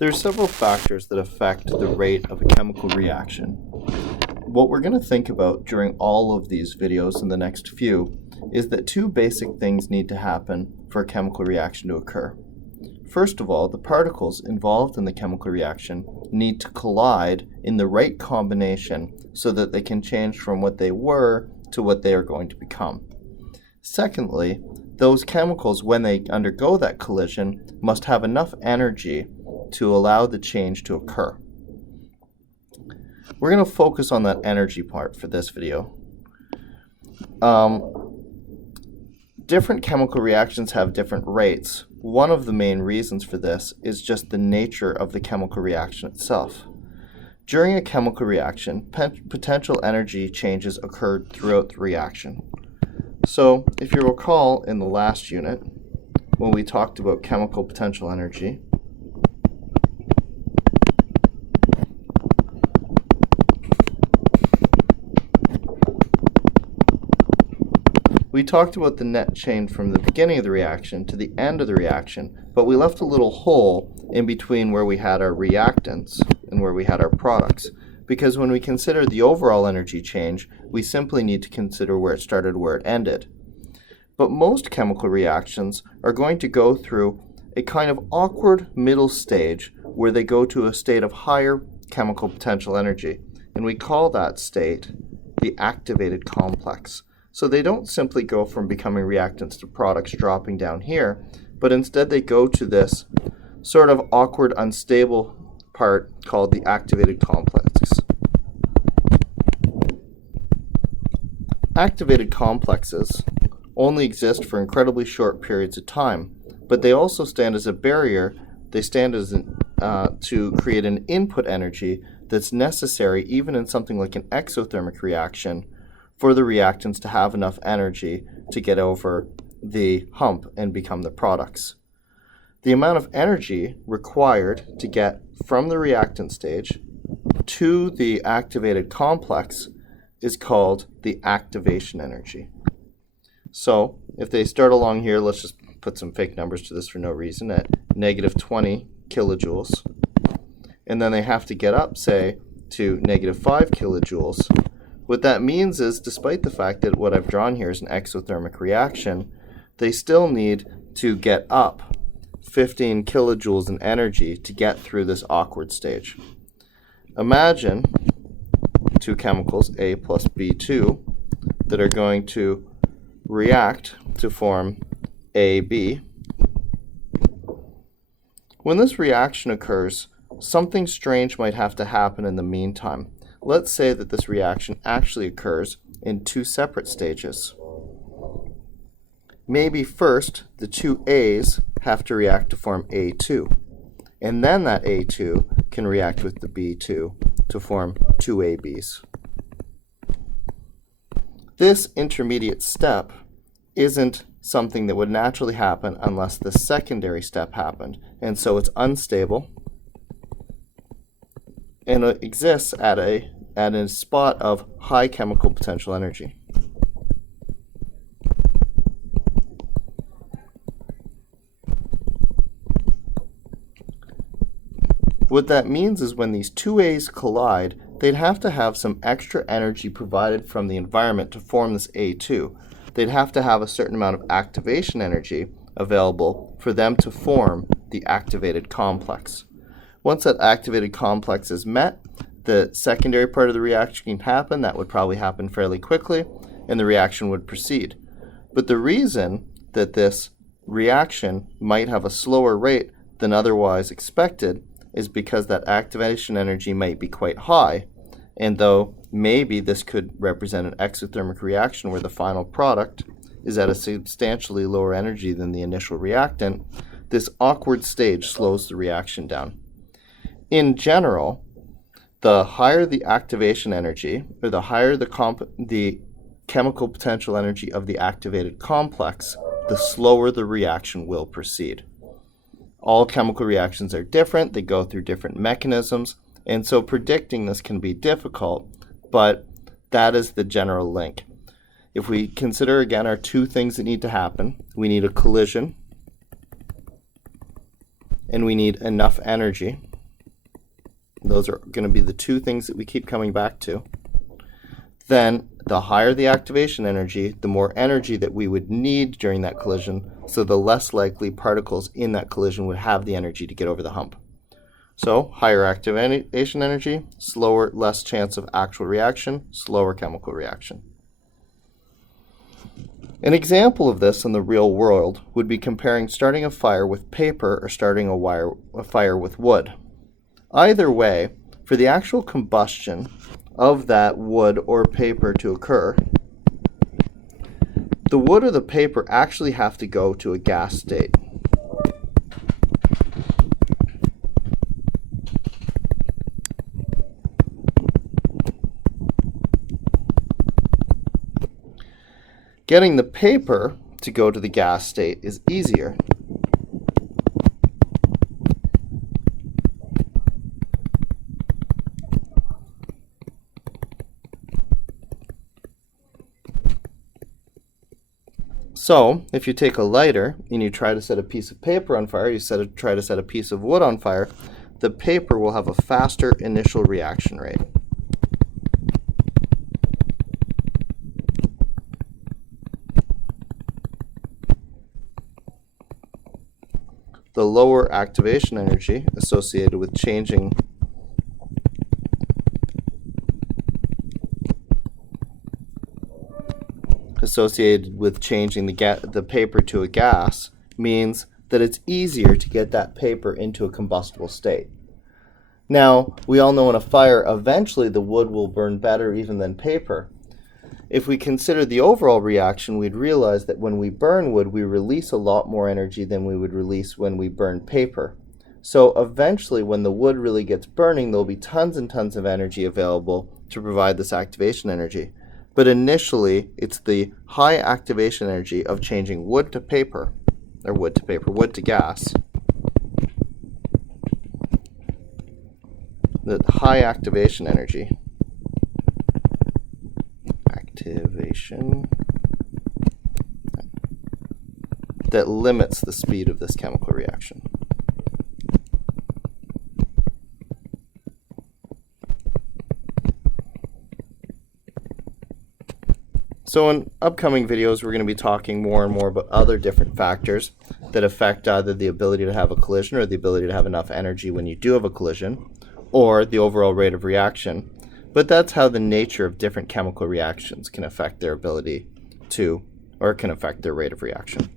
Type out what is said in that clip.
There are several factors that affect the rate of a chemical reaction. What we're going to think about during all of these videos in the next few is that two basic things need to happen for a chemical reaction to occur. First of all, the particles involved in the chemical reaction need to collide in the right combination so that they can change from what they were to what they are going to become. Secondly, those chemicals, when they undergo that collision, must have enough energy to allow the change to occur. We're going to focus on that energy part for this video. Different chemical reactions have different rates. One of the main reasons for this is just the nature of the chemical reaction itself. During a chemical reaction, potential energy changes occurred throughout the reaction. So, if you recall in the last unit, when we talked about chemical potential energy, we talked about the net change from the beginning of the reaction to the end of the reaction, but we left a little hole in between where we had our reactants and where we had our products. Because when we consider the overall energy change, we simply need to consider where it started, where it ended. But most chemical reactions are going to go through a kind of awkward middle stage where they go to a state of higher chemical potential energy. And we call that state the activated complex. So they don't simply go from becoming reactants to products dropping down here, but instead they go to this sort of awkward, unstable part called the activated complex. Activated complexes only exist for incredibly short periods of time, but they also stand as a barrier. They stand as to create an input energy that's necessary even in something like an exothermic reaction for the reactants to have enough energy to get over the hump and become the products. The amount of energy required to get from the reactant stage to the activated complex is called the activation energy. So if they start along here, let's just put some fake numbers to this for no reason, at negative 20 kilojoules, and then they have to get up, say, to negative 5 kilojoules. What that means is, despite the fact that what I've drawn here is an exothermic reaction, they still need to get up 15 kilojoules in energy to get through this awkward stage. Imagine two chemicals, A plus B2, that are going to react to form AB. When this reaction occurs, something strange might have to happen in the meantime. Let's say that this reaction actually occurs in two separate stages. Maybe first the two A's have to react to form A2, and then that A2 can react with the B2 to form two ABs. This intermediate step isn't something that would naturally happen unless the secondary step happened, and so it's unstable, and it exists at a spot of high chemical potential energy. What that means is when these two A's collide, they'd have to have some extra energy provided from the environment to form this A2. They'd have to have a certain amount of activation energy available for them to form the activated complex. Once that activated complex is met, the secondary part of the reaction can happen. That would probably happen fairly quickly, and the reaction would proceed. But the reason that this reaction might have a slower rate than otherwise expected is because that activation energy might be quite high, and though maybe this could represent an exothermic reaction where the final product is at a substantially lower energy than the initial reactant, this awkward stage slows the reaction down. In general, the higher the activation energy, or the higher the chemical potential energy of the activated complex, the slower the reaction will proceed. All chemical reactions are different, they go through different mechanisms, and so predicting this can be difficult, but that is the general link. If we consider again our two things that need to happen, we need a collision and we need enough energy. Those are going to be the two things that we keep coming back to. Then the higher the activation energy, the more energy that we would need during that collision, so the less likely particles in that collision would have the energy to get over the hump. So higher activation energy, slower, less chance of actual reaction, slower chemical reaction. An example of this in the real world would be comparing starting a fire with paper or starting a fire with wood. Either way, for the actual combustion of that wood or paper to occur, the wood or the paper actually have to go to a gas state. Getting the paper to go to the gas state is easier. So, if you take a lighter and you try to set a piece of paper on fire, try to set a piece of wood on fire, the paper will have a faster initial reaction rate. The lower activation energy associated with changing the paper to a gas means that it's easier to get that paper into a combustible state. Now, we all know in a fire, eventually the wood will burn better even than paper. If we consider the overall reaction, we'd realize that when we burn wood, we release a lot more energy than we would release when we burn paper. So eventually, when the wood really gets burning, there'll be tons and tons of energy available to provide this activation energy. But initially, it's the high activation energy of changing wood to gas. The high activation energy. That limits the speed of this chemical reaction. So in upcoming videos, we're going to be talking more and more about other different factors that affect either the ability to have a collision or the ability to have enough energy when you do have a collision, or the overall rate of reaction. But that's how the nature of different chemical reactions can affect their ability to, or can affect their rate of reaction.